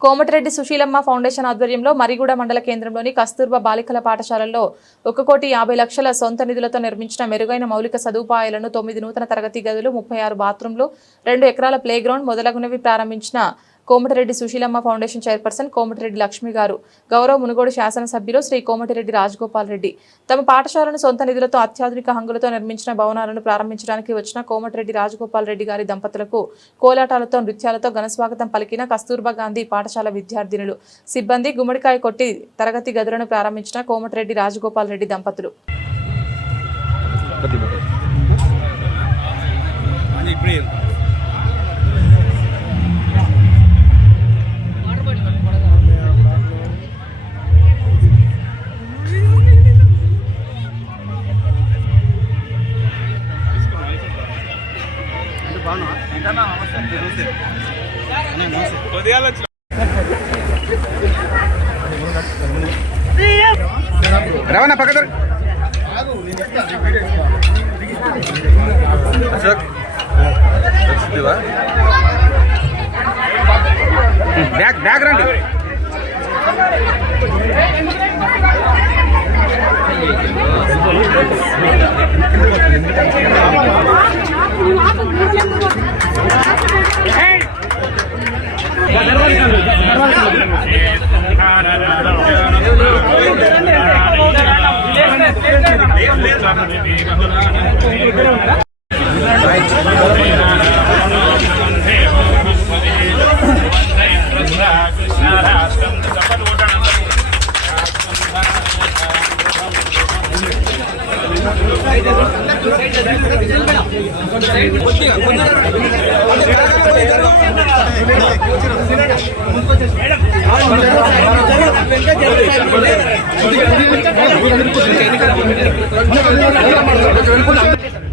Komatireddy Sushilamma foundation ఆధ్వర్యంలో మరిగూడ మండల కేంద్రంలోని కస్తూర్బా బాలికల పాఠశాలల్లో ఒక కోటి యాభై లక్షల సొంత నిధులతో నిర్మించిన మెరుగైన మౌలిక సదుపాయాలను తొమ్మిది నూతన తరగతి గదులు ముప్పై ఆరు బాత్రూంలు రెండు ఎకరాల ప్లే గ్రౌండ్ మొదలగునవి ప్రారంభించిన కోమటిరెడ్డి సుశీలమ్మ ఫౌండేషన్ చైర్పర్సన్ కోమటిరెడ్డి లక్ష్మి గారు. గౌరవ మునుగోడు శాసనసభ్యులు శ్రీ కోమటిరెడ్డి రాజగోపాల్ రెడ్డి. తమ పాఠశాలను సొంత నిధులతో అత్యాధునిక హంగులతో నిర్మించిన భవనాలను ప్రారంభించడానికి వచ్చిన కోమటిరెడ్డి రాజగోపాల్ రెడ్డి గారి దంపతులకు కోలాటాలతో నృత్యాలతో ఘనస్వాగతం పలికిన కస్తూర్బా గాంధీ పాఠశాల విద్యార్థినులు. సిబ్బంది గుమ్మడికాయ కొట్టి తరగతి గదులను ప్రారంభించిన కోమటిరెడ్డి రాజగోపాల్ రెడ్డి దంపతులు. ఇప్పుడే వచ్చిందివా బ్యాగ్ బ్యాగ్ రండి.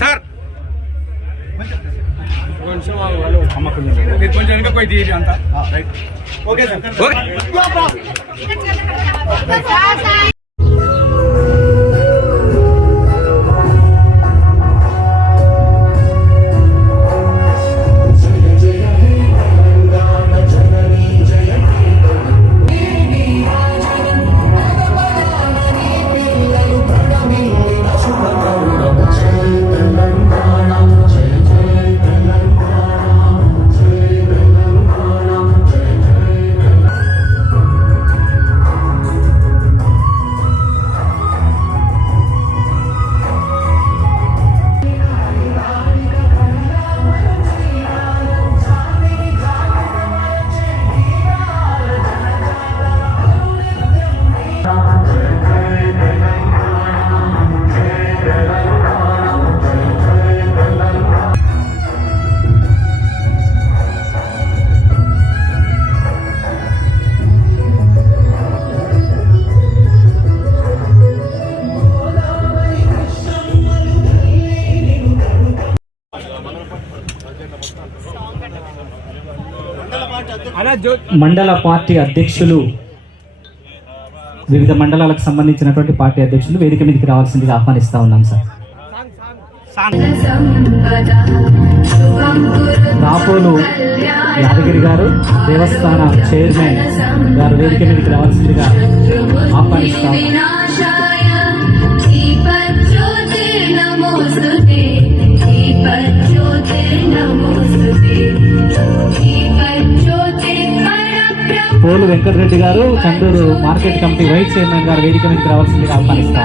సార్ మీరు కొంచెం వెనక పోయి తీయండి అంతా ఓకే సార్ ఓకే మండల పార్టీ అధ్యక్షులు వివిధ మండలాలకు సంబంధించినటువంటి పార్టీ అధ్యక్షులు వేదిక మీదకి రావాల్సిందిగా ఆహ్వానిస్తా ఉన్నాం సార్. రాపోలు యాదగిరి గారు దేవస్థాన చైర్మన్ గారు వేదిక మీదకి రావాల్సిందిగా ఆహ్వానిస్తా పోలు వెంకటరెడ్డి గారు Chandur market committee vice chairman గారు వేదిక నుంచి రావాల్సిందిగా ఆహ్వానిస్తా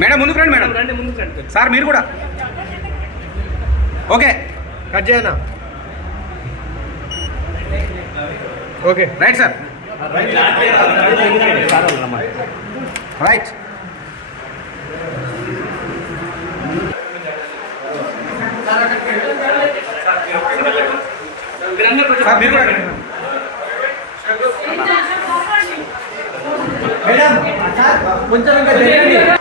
మేడం ముందుకు రండి మేడం రండి ముందుకు రండి సార్ మీరు కూడా ఓకే కట్ చేయనా okay right sir right sir మీరు సార్ కొంచెం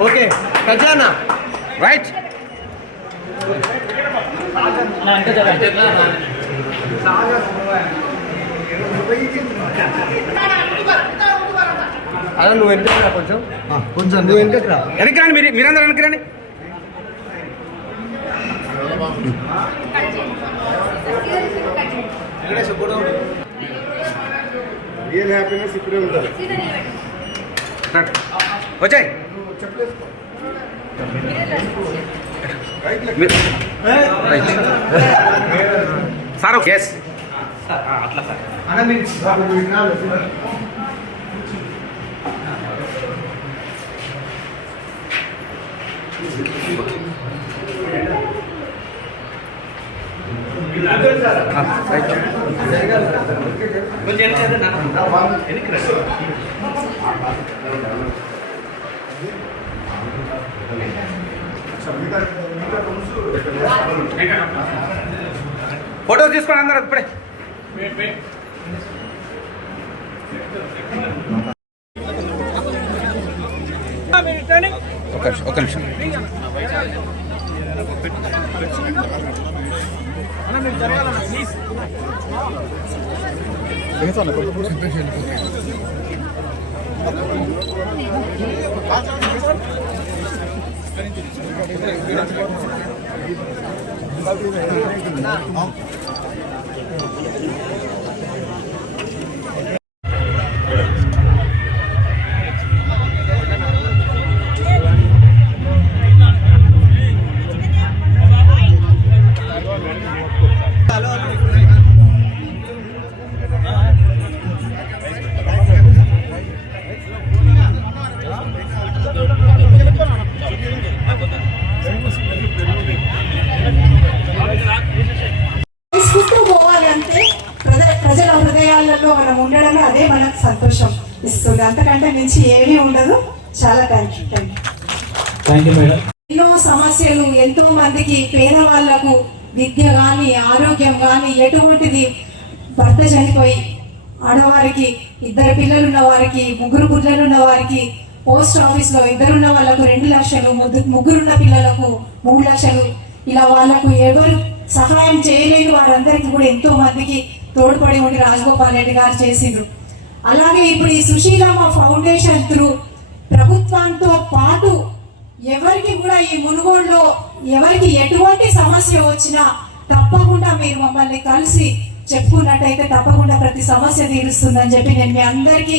ఓకే ఖజానా రైట్ అలా నువ్వు వెనకకి రా కొంచెం. కొంచెం నువ్వు వెనకకి రా. వెనక్కి రండి మీరు మీరందరూ వెనక్కి రండి రియల్ హ్యాపీనెస్ ఇప్పుడే ఉంటుంది. వచ్చాయి. సార్ ఎస్ అన్న మీరు రైట్. ఫోటోస్ తీసుకోండి అందరూ ఇప్పుడే. ఒక నిమిషం ఒక నిమిషం. తీసుకుంటూ 好。అంతకంటే మించి ఏమీ ఉండదు. చాలా thank you thank you madam ఎన్నో సమస్యలు ఎంతో మందికి పేదవాళ్ళకు విద్య కానీ ఆరోగ్యం కానీ ఎటువంటిది భర్త చనిపోయి ఆడవారికి ఇద్దరు పిల్లలు ఉన్న వారికి ముగ్గురు పిల్లలు ఉన్న వారికి పోస్ట్ ఆఫీస్లో ఇద్దరున్న వాళ్ళకు రెండు లక్షలు ముగ్గు- ముగ్గురున్న పిల్లలకు మూడు లక్షలు. ఇలా వాళ్ళకు ఎవరు సహాయం చేయలేని వారందరికీ కూడా ఎంతో మందికి తోడ్పడి ఉండి రాజగోపాల్ రెడ్డి గారు చేసిండ్రు. అలాగే ఇప్పుడు ఈ సుశీలమ్మ ఫౌండేషన్ త్రూ ప్రభుత్వంతో పాటు ఎవరికి కూడా ఈ మునుగోడులో ఎవరికి ఎటువంటి సమస్య వచ్చినా తప్పకుండా మీరు మమ్మల్ని కలిసి చెప్పుకున్నట్టయితే తప్పకుండా ప్రతి సమస్య తీరుస్తుందని చెప్పి నేను మీ అందరికీ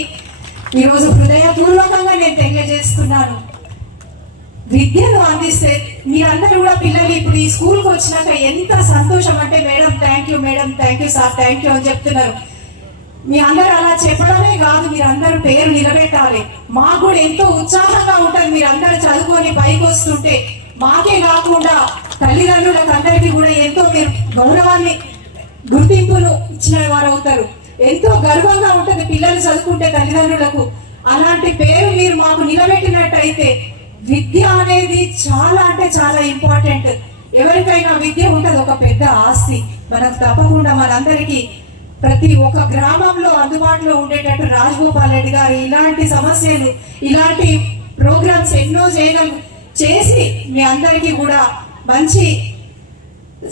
ఈరోజు హృదయపూర్వకంగా నేను తెలియజేస్తున్నాను. విద్యను అందిస్తే మీరందరూ కూడా పిల్లలు ఇప్పుడు ఈ స్కూల్కి వచ్చినాక ఎంత సంతోషం అంటే madam thank you madam thank you sir thank you అని చెప్తున్నారు. మీ అందరు అలా చెప్పడమే కాదు మీరు అందరూ పేరు నిలబెట్టాలి. మాకు కూడా ఎంతో ఉత్సాహంగా ఉంటుంది మీరు అందరూ చదువుకొని పైకి వస్తుంటే. మాకే కాకుండా తల్లిదండ్రులకు అందరికీ కూడా ఎంతో మీరు గౌరవాన్ని గుర్తింపును ఇచ్చిన వారు అవుతారు. ఎంతో గర్వంగా ఉంటుంది పిల్లలు చదువుకుంటే తల్లిదండ్రులకు. అలాంటి పేరు మీరు మాకు నిలబెట్టినట్టయితే విద్య అనేది చాలా అంటే చాలా ఇంపార్టెంట్ ఎవరికైనా విద్య ఉంటుంది ఒక పెద్ద ఆస్తి. మనకు తప్పకుండా మనందరికీ ప్రతి ఒక్క గ్రామంలో అందుబాటులో ఉండేటట్టు రాజగోపాల్ రెడ్డి గారు ఇలాంటి సమస్యలు ఇలాంటి ప్రోగ్రామ్స్ ఎన్నో చేయగల చేసి మీ అందరికీ కూడా మంచి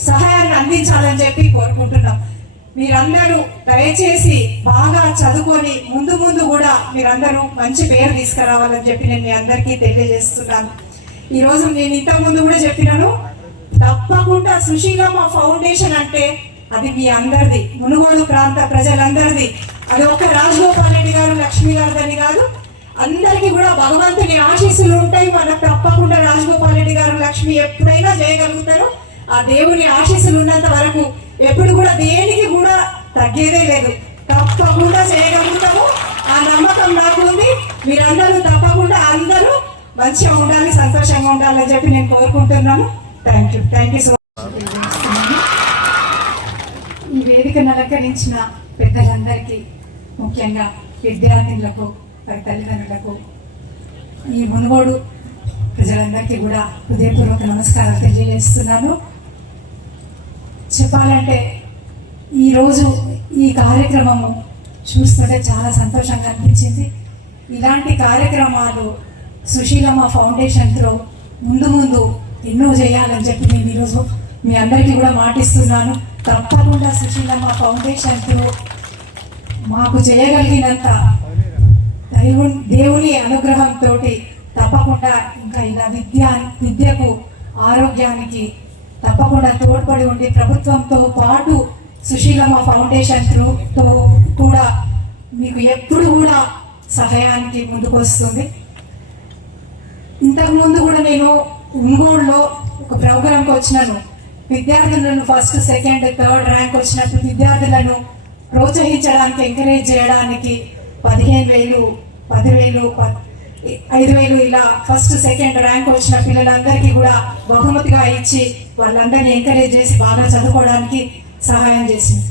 సహాయాన్ని అందించాలని చెప్పి కోరుకుంటున్నాం. మీరందరూ దయచేసి బాగా చదువుకొని ముందు ముందు కూడా మీరందరూ మంచి పేరు తీసుకురావాలని చెప్పి నేను మీ అందరికీ తెలియజేస్తున్నాను. ఈరోజు నేను ఇంతకు ముందు కూడా చెప్పినాను తప్పకుండా సుశీలమ్మ ఫౌండేషన్ అంటే అది మీ అందరిది మునుగోడు ప్రాంత ప్రజలందరిది. అది ఒక్క రాజగోపాల్ రెడ్డి గారు లక్ష్మీ గారిదని కాదు అందరికీ కూడా భగవంతుని ఆశీస్సులు ఉంటాయి. మనకు తప్పకుండా రాజగోపాల్ రెడ్డి గారు లక్ష్మి ఎప్పుడైనా చేయగలుగుతారు. ఆ దేవుని ఆశీస్సులు ఉన్నంత వరకు ఎప్పుడు కూడా దేనికి కూడా తగ్గేదే లేదు. తప్పకుండా చేయగలుగుతాము. ఆ నమ్మకం నాకు ఉంది. మీరందరూ తప్పకుండా అందరూ మంచిగా ఉండాలి సంతోషంగా ఉండాలని చెప్పి నేను కోరుకుంటున్నాను. Thank you thank you so సహకరించిన పెద్దలందరికీ ముఖ్యంగా విద్యార్థులకు వారి తల్లిదండ్రులకు ఈ మునుగోడు ప్రజలందరికీ కూడా హృదయపూర్వక నమస్కారాలు తెలియజేస్తున్నాను. చెప్పాలంటే ఈరోజు ఈ కార్యక్రమము చూస్తుంటే చాలా సంతోషంగా అనిపించింది. ఇలాంటి కార్యక్రమాలు సుశీలమ్మ ఫౌండేషన్తో ముందు ముందు ఎన్నో చేయాలని చెప్పి నేను ఈరోజు మీ అందరికీ కూడా మాటిస్తున్నాను. తప్పకుండా సుశీలమ్మ ఫౌండేషన్తో మాకు చేయగలిగినంత దైవు దేవుని అనుగ్రహంతో తప్పకుండా ఇంకా ఇలా విద్య విద్యకు ఆరోగ్యానికి తప్పకుండా తోడ్పడి ఉండి ప్రభుత్వంతో పాటు సుశీలమ్మ ఫౌండేషన్ త్రూతో కూడా మీకు ఎప్పుడు కూడా సహాయానికి ముందుకు వస్తుంది కూడా నేను ఒంగోలులో ఒక ప్రోగ్రాంకి వచ్చినాను. విద్యార్థులను ఫస్ట్ సెకండ్ థర్డ్ ర్యాంక్ వచ్చినప్పుడు విద్యార్థులను ప్రోత్సహించడానికి ఎంకరేజ్ చేయడానికి పదిహేను వేలు పదివేలు ప- ఐదు వేలు ఇలా ఫస్ట్ సెకండ్ ర్యాంక్ వచ్చిన పిల్లలందరికీ కూడా బహుమతిగా ఇచ్చి వాళ్ళందరినీ ఎంకరేజ్ చేసి బాగా చదువుకోవడానికి సహాయం చేసింది.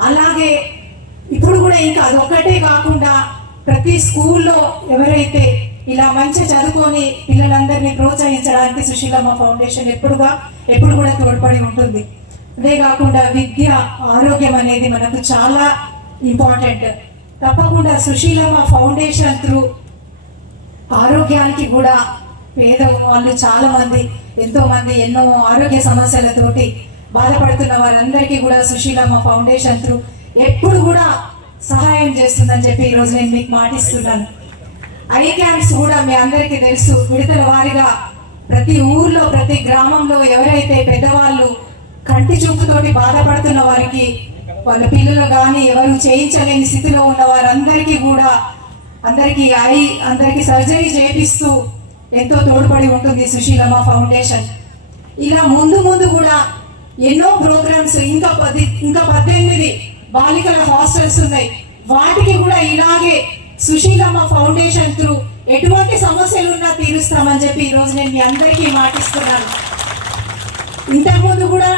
అలాగే ఇప్పుడు కూడా ఇంకా అదొక్కటే కాకుండా ప్రతి స్కూల్లో ఎవరైతే ఇలా మంచి చదువుకొని పిల్లలందరినీ ప్రోత్సహించడానికి సుశీలమ్మ ఫౌండేషన్ ఎప్పుడుగా ఎప్పుడు కూడా తోడ్పడి ఉంటుంది. అదే కాకుండా విద్య ఆరోగ్యం అనేది మనకు చాలా ఇంపార్టెంట్. తప్పకుండా సుశీలమ్మ ఫౌండేషన్ త్రూ ఆరోగ్యానికి కూడా పేద వాళ్ళు చాలా మంది ఎంతో మంది ఎన్నో ఆరోగ్య సమస్యలతోటి బాధపడుతున్న వారందరికీ కూడా సుశీలమ్మ ఫౌండేషన్ త్రూ ఎప్పుడు కూడా సహాయం చేస్తుందని చెప్పి ఈరోజు నేను మీకు మాటిస్తున్నాను. ఐ క్యాంప్స్ కూడా మీ అందరికీ తెలుసు. విడతల వారిగా ప్రతి ఊర్లో ప్రతి గ్రామంలో ఎవరైతే పెద్దవాళ్ళు కంటి చూపుతోటి బాధపడుతున్న వారికి వాళ్ళ పిల్లలు కానీ ఎవరు చేయించలేని స్థితిలో ఉన్న వారందరికీ కూడా అందరికీ ఐ అందరికీ సర్జరీ చేపిస్తూ ఎంతో తోడ్పడి ఉంటుంది సుశీలమ్మ ఫౌండేషన్. ఇలా ముందు ముందు కూడా ఎన్నో ప్రోగ్రామ్స్ ఇంకా పది ఇంకా పద్దెనిమిది బాలికల హాస్టల్స్ ఉన్నాయి. వాటికి కూడా ఇలాగే సుశీలమ్మ ఫౌండేషన్ త్రూ ఎటువంటి సమస్యలు ఉన్నా తీరుస్తామని చెప్పి ఈ రోజు నేను మీ అందరికీ మాటిస్తున్నాను. ఇంతకుముందు కూడా